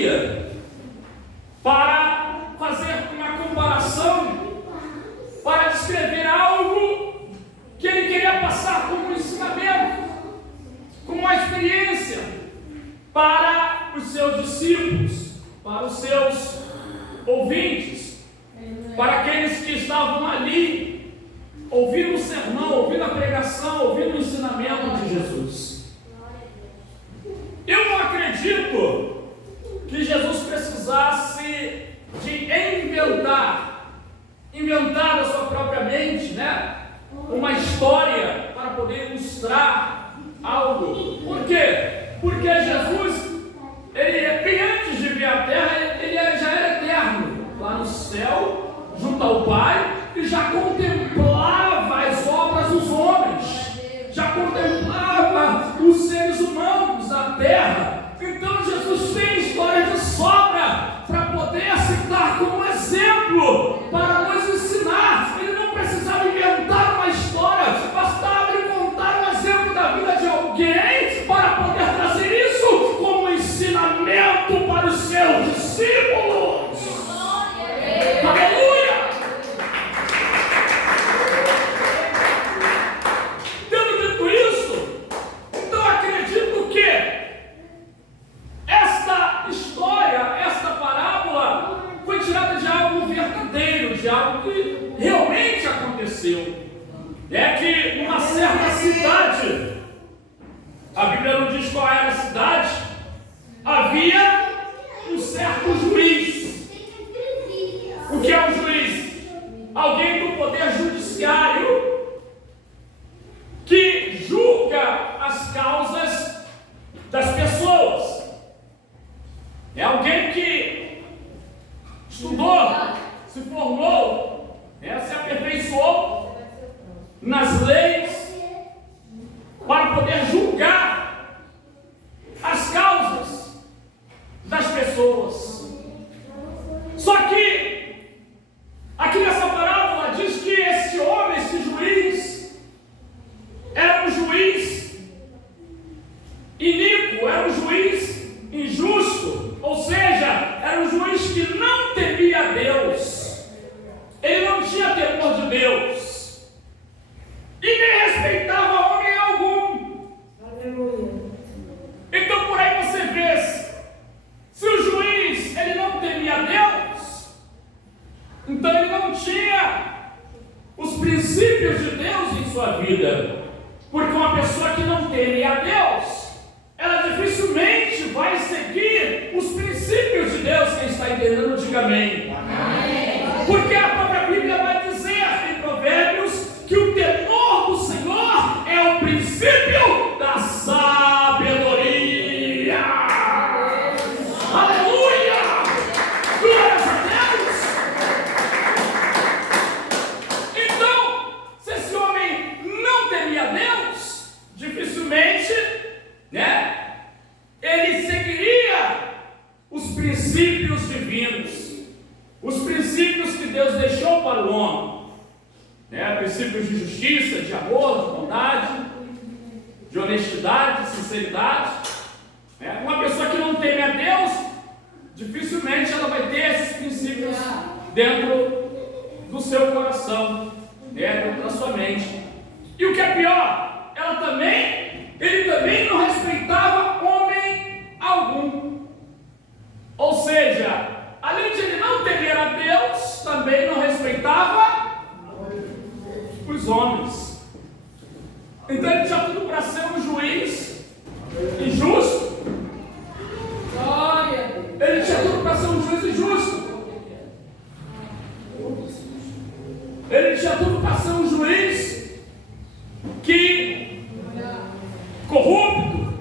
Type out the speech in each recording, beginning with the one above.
analogia, para fazer uma comparação, para descrever algo que ele queria passar como um ensinamento, como uma experiência para os seus discípulos, para os seus ouvintes, para aqueles que estavam ali, ouvindo o sermão, ouvindo a pregação, ouvindo o ensinamento de Jesus. Eu não acredito que Jesus precisasse de inventar da sua própria mente, uma história para poder ilustrar algo. Por quê? Porque Jesus, ele bem antes de vir à terra, ele já era eterno, lá no céu, junto ao Pai, e já contemplava as obras dos homens, já contemplava os seres humanos da terra. Então Jesus tem história de sobra para poder citar como exemplo, para nos ensinar. Ele não precisava inventar uma história, bastava ele contar um exemplo da vida de alguém para poder trazer isso como ensinamento para os seus discípulos. Aleluia! Tendo dito isso, então acredito que esta história, esta parábola, foi tirada de algo verdadeiro, de algo que realmente aconteceu. É que numa certa cidade, a Bíblia não diz qual era a cidade, havia um certo juiz. O que é um juiz? Alguém do poder judiciário que julga as causas das pessoas. É alguém que estudou, se formou, se aperfeiçoou nas leis para poder julgar as causas das pessoas. Só que aqui nessa parábola diz que esse homem, esse juiz, era um juiz iníquo, era um juiz injusto, ou seja, era um juiz que não temia Deus, ele não tinha temor de Deus, e nem respeitava homem algum. Aleluia. Então por aí você vê, se o juiz ele não temia Deus, então ele não tinha os princípios de Deus em sua vida, porque uma pessoa que não teme a Deus, ela dificilmente vai seguir os princípios de Deus. Quem está entendendo, diga amém. Amém. Porque a própria Bíblia vai dizer em Provérbios que o temor do Senhor é o princípio da sabedoria. Aleluia! Glórias a Deus! Então, se esse homem não temia Deus, dificilmente, ele seguiria os princípios divinos, os princípios que Deus deixou para o homem, princípios de justiça, de amor, de bondade, de honestidade, de sinceridade. Uma pessoa que não teme a Deus, dificilmente ela vai ter esses princípios dentro do seu coração, dentro da sua mente. E o que é pior, ele também não respeitava homem algum. Ou seja, além de ele não temer a Deus, também não respeitava os homens. Então ele tinha tudo para ser um juiz injusto. Ele tinha tudo para ser um juiz injusto. Ele tinha tudo para ser um juiz que corrupto,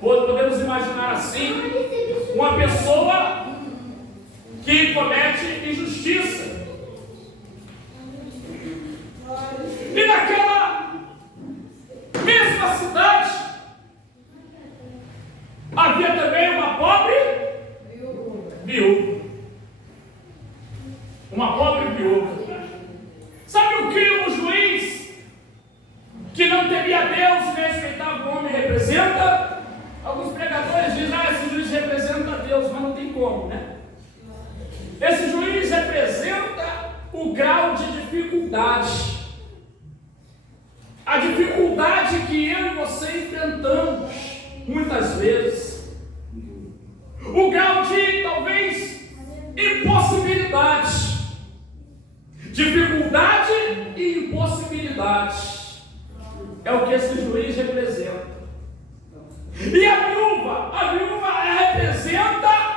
podemos imaginar assim, uma pessoa que comete injustiça. E naquela mesma cidade havia também uma pobre viúva. Uma pobre viúva. Sabe o que o juiz que não temia Deus e respeitava o homem representa? Alguns pregadores dizem, esse juiz representa como, né? Esse juiz representa o grau de dificuldade. A dificuldade que eu e você enfrentamos, muitas vezes. O grau de, talvez, impossibilidade. Dificuldade e impossibilidade. É o que esse juiz representa. E a viúva representa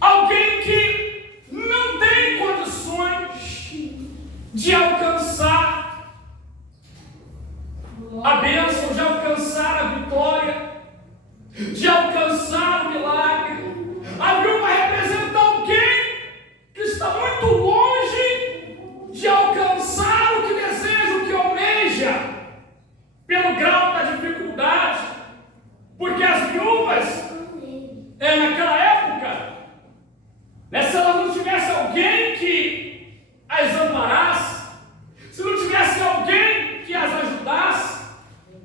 alguém que não tem condições de alcançar a bênção, de alcançar a vitória, de alcançar o milagre. A viúva representa alguém que está muito longe de alcançar o que deseja, o que almeja, pelo grau da dificuldade, porque as viúvas, naquela época, se elas não tivessem alguém que as amparasse, se não tivesse alguém que as ajudasse,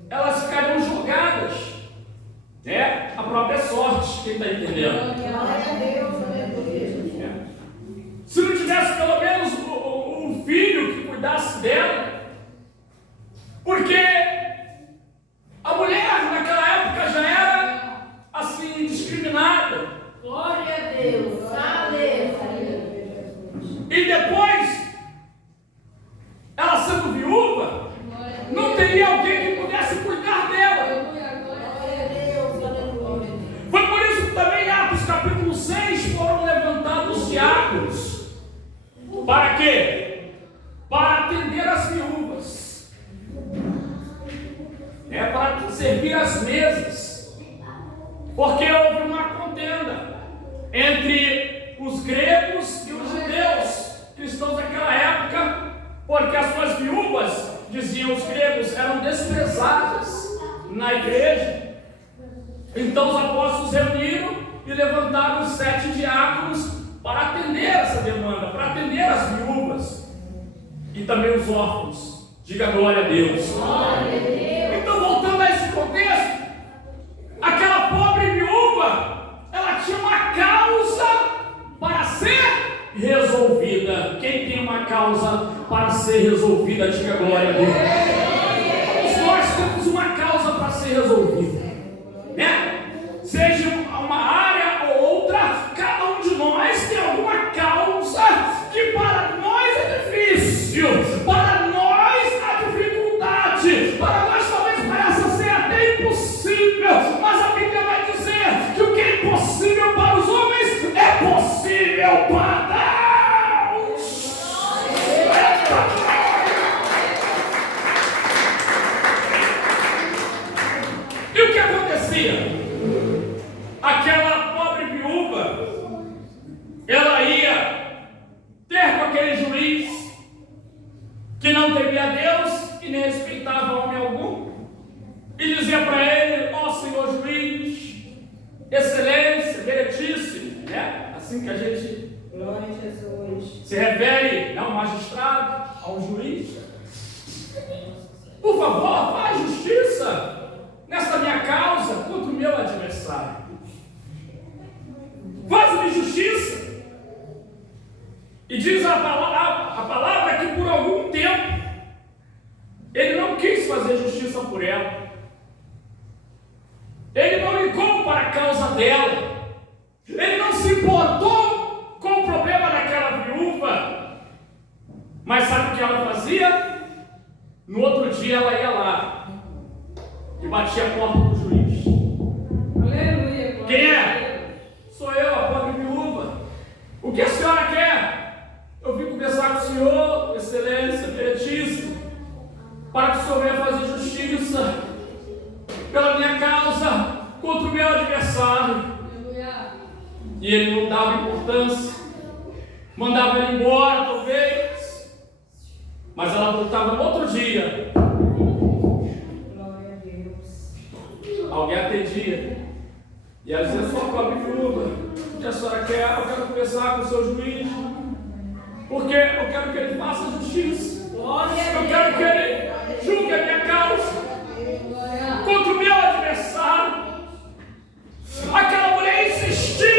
elas ficariam jogadas, a própria sorte, quem está entendendo? Se não tivesse pelo menos um filho que cuidasse dela, porque a mulher naquela época já era assim discriminada. Glória a Deus. Aleluia. E depois, ela sendo viúva, não teria alguém que pudesse cuidar dela. Glória a Deus. Aleluia. Foi por isso que também em Atos capítulo 6 foram levantados diáconos. Para quê? Para atender as viúvas. Para servir as mesas. Porque houve uma contenda entre os gregos e os judeus, cristãos daquela época, porque as suas viúvas, diziam os gregos, eram desprezadas na igreja. Então os apóstolos reuniram e levantaram os 7 diáconos para atender essa demanda, para atender as viúvas e também os órfãos. Diga glória a Deus. Glória a Deus. Então, voltando a esse contexto, aquela pobre viúva, ela tinha uma causa para ser resolvida. Quem tem uma causa para ser resolvida, diga glória a Deus. Todos nós temos uma causa para ser resolvida, seja uma área ou outra, cada um de nós tem alguma causa que para nós é difícil, para nós há dificuldade, para nós talvez pareça ser até impossível, mas a Bíblia vai dizer que o que é impossível para os homens é possível para Deus. E o que acontecia? Aquela pobre viúva, ela ia ter com aquele juiz que não temia a Deus e nem respeitava homem algum, e dizia para ele: ó Senhor juiz, excelência, meritíssimo, assim que a gente Glória a Jesus. se refere ao magistrado, ao juiz. Por favor, faz justiça nesta minha causa contra o meu adversário. Faz-me justiça. E diz a palavra que por algum tempo ele não quis fazer justiça por ela. Ele não ligou para a causa dela. Ele não se importou com o problema daquela viúva. Mas sabe o que ela fazia? No outro dia ela ia lá e batia a porta do juiz. Aleluia. Quem é? Sou eu, a pobre viúva. O que a senhora quer? Eu vim conversar com o senhor, excelência, meritíssimo, para que o senhor venha fazer justiça pela minha causa contra o meu adversário. Aleluia. E ele não dava importância, mandava ele embora, talvez, mas ela voltava no outro dia. Glória a Deus. Alguém atendia. E ela dizia: sua pobre viúva, o que a senhora quer? Eu quero conversar com o seu juiz, porque eu quero que ele faça justiça. Eu quero que ele julgue a minha causa contra o meu adversário. Aquela mulher insistiu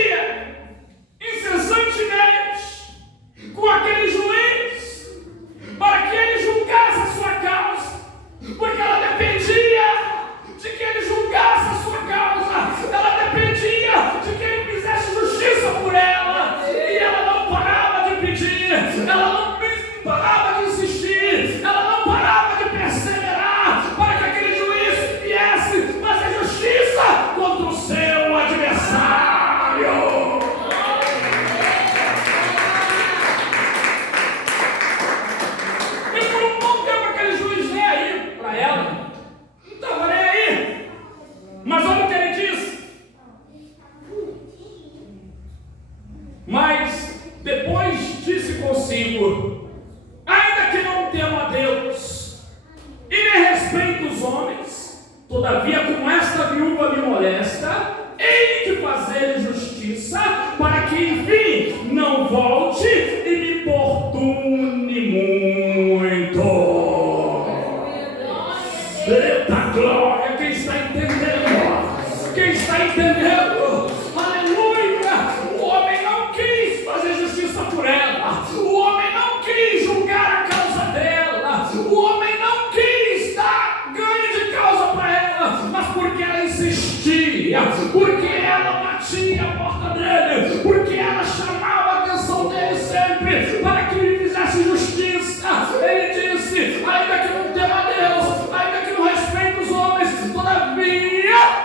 está entendendo? Aleluia! O homem não quis fazer justiça por ela. O homem não quis julgar a causa dela. O homem não quis dar ganho de causa para ela. Mas porque ela insistia, porque ela batia a porta dele, porque ela chamava a atenção dele sempre para que ele fizesse justiça, ele disse: ainda que não tema a Deus, ainda que não respeite os homens, todavia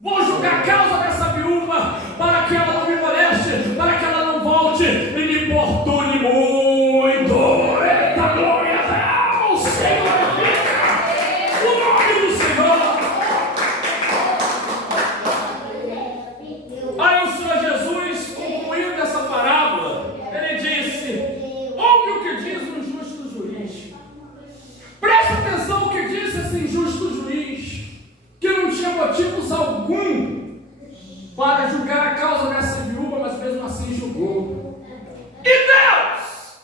vou julgar a causa dessa viúva, para que ela não me moleste, para que ela não volte e me importune muito. Eita, glória a Deus! Senhor, o nome do Senhor. Aí o Senhor Jesus, concluindo essa parábola, ele disse: ouve o que diz o injusto juiz. Presta atenção no que disse esse injusto juiz, que não tinha motivos algum para julgar a causa dessa viúva, mas mesmo assim julgou. E Deus,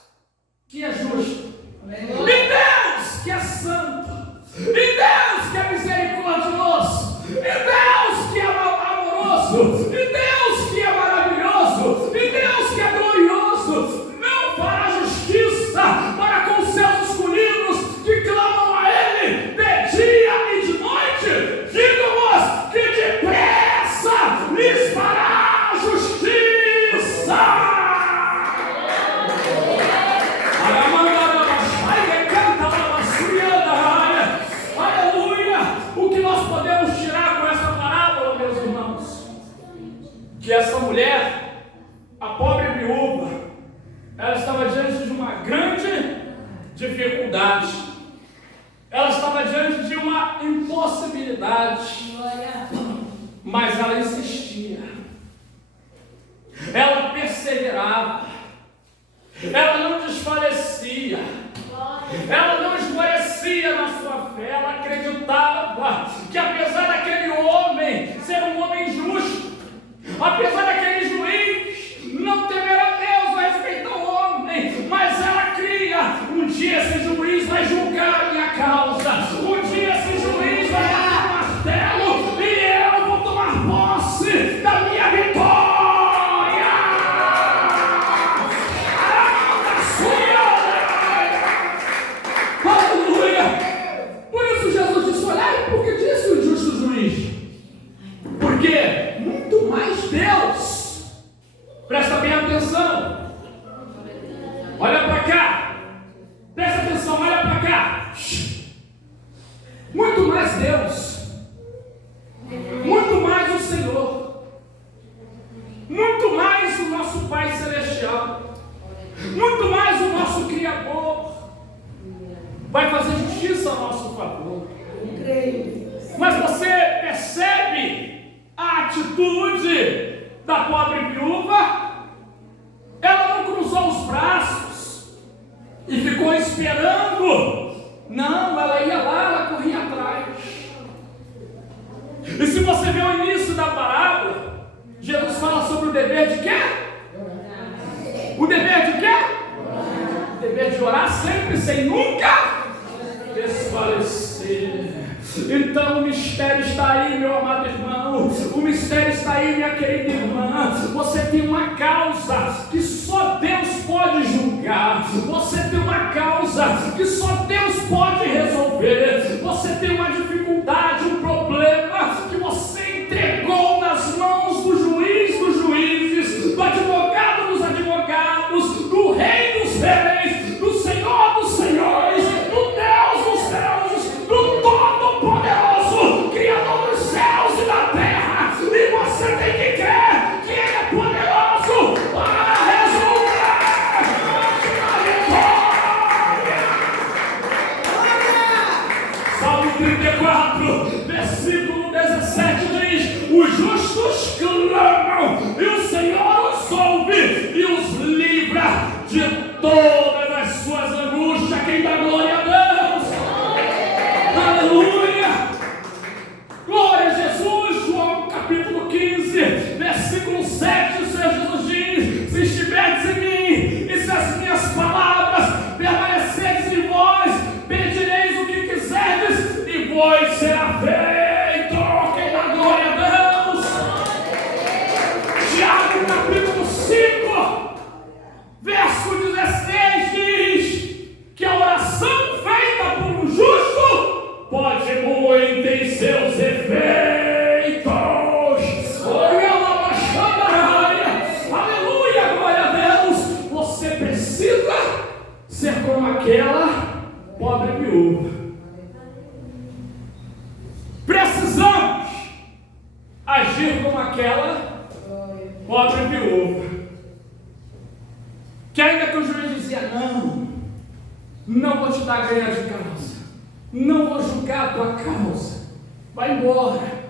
que é justo, e Deus, que é santo, e Deus, que é misericordioso, e Deus, que é amoroso, e Deus, que é maravilhoso, e Deus, que é glorioso, não fará justiça para com seus escolhidos que clamam a Ele de dia e de noite. Digo-vos que depressa lhes fará justiça. Aleluia! O que nós podemos tirar com essa parábola, meus irmãos? Que essa mulher, a pobre viúva, ela estava diante de uma grande dificuldade. Ela estava diante de uma impossibilidade. Mas ela insistia. Ela perseverava. Ela não desfalecia. Ela não esmorecia na sua fé. Ela acreditava que, apesar daquele homem ser um homem justo, apesar daquele juiz não temer a Deus, vai respeitar o homem, mas ela cria: um dia esse juiz vai julgar a minha causa, um dia esse juiz vai dar o martelo e eu vou tomar posse da minha vitória. Aleluia! Por isso Jesus disse: olhai, porque disse o justo juiz. Porque muito mais Deus, presta bem atenção, olha para cá, presta atenção, olha para cá. Muito mais Deus, muito mais o Senhor, muito mais o nosso Pai Celestial, muito mais o nosso Criador, vai fazer justiça a nosso favor. Mas você percebe a atitude da pobre viúva? Ela não cruzou os braços e ficou esperando. Não, ela ia lá, ela corria atrás. E se você vê o início da parábola, Jesus fala sobre o dever de quê? O dever de quê? O dever de orar sempre, sem nunca desfalecer. Então o mistério está aí, meu amado irmão. O mistério está aí, minha querida irmã. Você tem uma causa que só Deus pode julgar. Você tem uma causa que só Deus pode resolver. Você tem uma dificuldade, um problema que você entregou nas mãos do juiz dos juízes, do advogado dos advogados, do rei dos reis, do Senhor dos senhores, do Deus dos deuses, do Todo-Poderoso, Criador dos céus e da terra. E você tem que crer que Ele é poderoso para resolver a vitória. Salmo 34, versículo 17 diz: os justos clamam e o Senhor os ouve e os livra de todas as suas angústias. Quem dá glória a Deus? Aleluia! Glória a Jesus. João capítulo 15, versículo 7, o Senhor Jesus diz: se estiverdes em mim e se as minhas palavras permanecerdes em vós, pedireis o que quiserdes e vos será feito. Quem dá glória a Deus? agir como aquela pobre viúva. Precisamos agir como aquela pobre viúva, que ainda que o juiz dizia, não vou te dar ganho de causa, não vou julgar a tua causa, vai embora.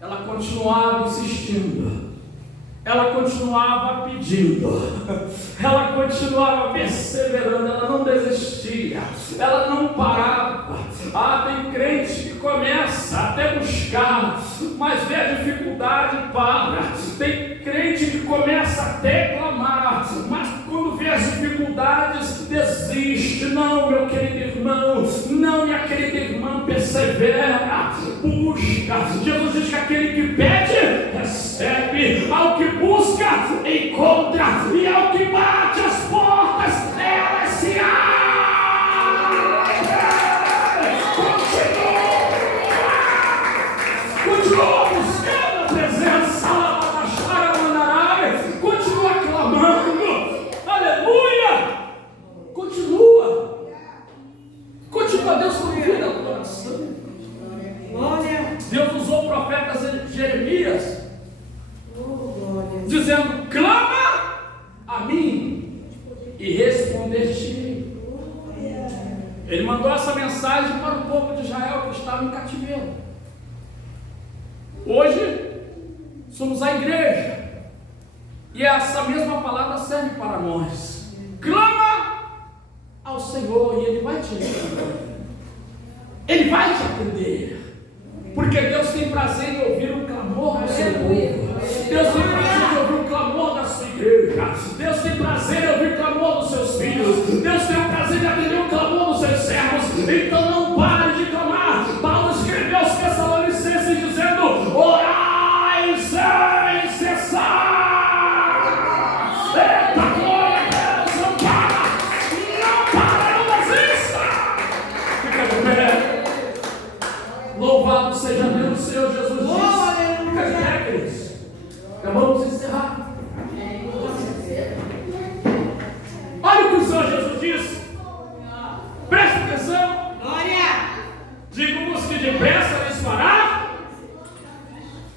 Ela continuava insistindo, ela continuava pedindo, ela continuava perseverando, ela não desistia, ela não parava. Tem crente que começa até buscar, mas vê a dificuldade e para. Tem crente que começa até clamar, mas quando vê as dificuldades desiste. Não, meu querido irmão, não, minha querida irmã, persevera, busca. Jesus diz que aquele que pede, recebe, ao que busca, encontra, e ao que bate as portas, elas se abrem. Continua buscando a presença, continua clamando, aleluia, continua, Deus convida o coração. Deus usou o profeta Jeremias, dizendo, clama a mim e responder-te. Ele mandou essa mensagem para o povo de Israel que estava em cativeiro. Hoje somos a igreja, e essa mesma palavra serve para nós. Clama ao Senhor e Ele vai te responder, Ele vai te atender, porque Deus tem prazer em ouvir o clamor do seu povo. Deus tem prazer em ouvir o clamor da sua igreja. Deus tem prazer em ouvir o clamor dos seus filhos. Deus tem o prazer de atender o clamor dos seus servos. Então não pare de clamar. Paulo escreveu aos Tessalonicenses dizendo, orai sem cessar. Eita, glória a Deus, não para, não desista. Fica de pé. Louvado seja Deus, o Senhor Jesus disse. Fica de pé, queridos. Vamos encerrar. Olha o que o Senhor Jesus disse. Presta atenção. Digo-vos que depressa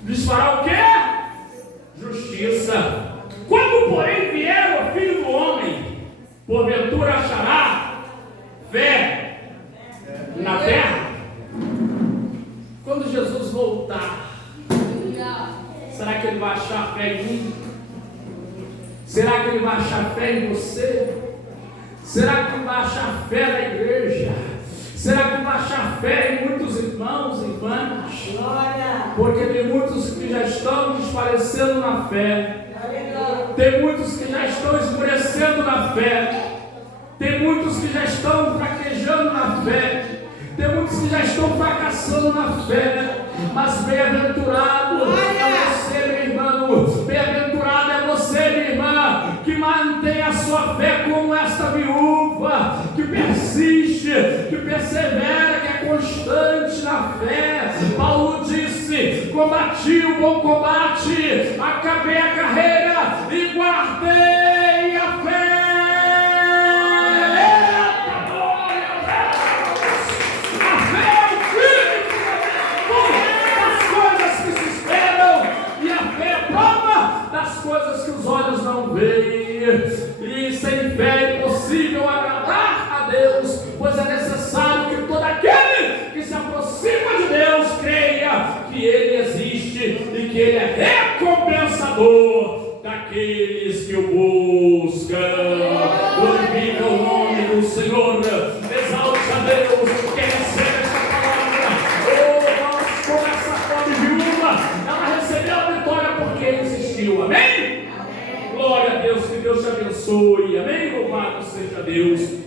lhes fará o quê? Justiça. Quando, porém, vier o Filho do Homem, porventura achará fé na terra? Quando Jesus voltar, será que Ele vai achar fé em mim? Será que Ele vai achar fé em você? Será que Ele vai achar fé na igreja? Será que Ele vai achar fé em muitos irmãos e irmãs? Porque tem muitos que já estão desfalecendo na fé. Tem muitos que já estão esmorecendo na fé. Tem muitos que já estão fraquejando na fé. Tem muitos que já estão fracassando na fé. Mas bem-aventurado é você, meu irmão. Bem-aventurado é você, minha irmã, que mantém a sua fé como esta viúva, que persiste, que persevera, que é constante na fé. Paulo disse, combati o bom combate, acabei a carreira e guardei a fé. Das coisas que os olhos não veem, e sem fé é impossível agradar a Deus, pois é necessário que todo aquele que se aproxima de Deus creia que Ele existe e que Ele é recompensador daqueles que o buscam. Glorifica o nome do Senhor, exalte a Deus, quem recebe esta palavra. Nós, com essa pobre viúva, ela recebeu a vitória porque insistiu. Amém? Glória a Deus, que Deus te abençoe. Amém? Louvado seja Deus.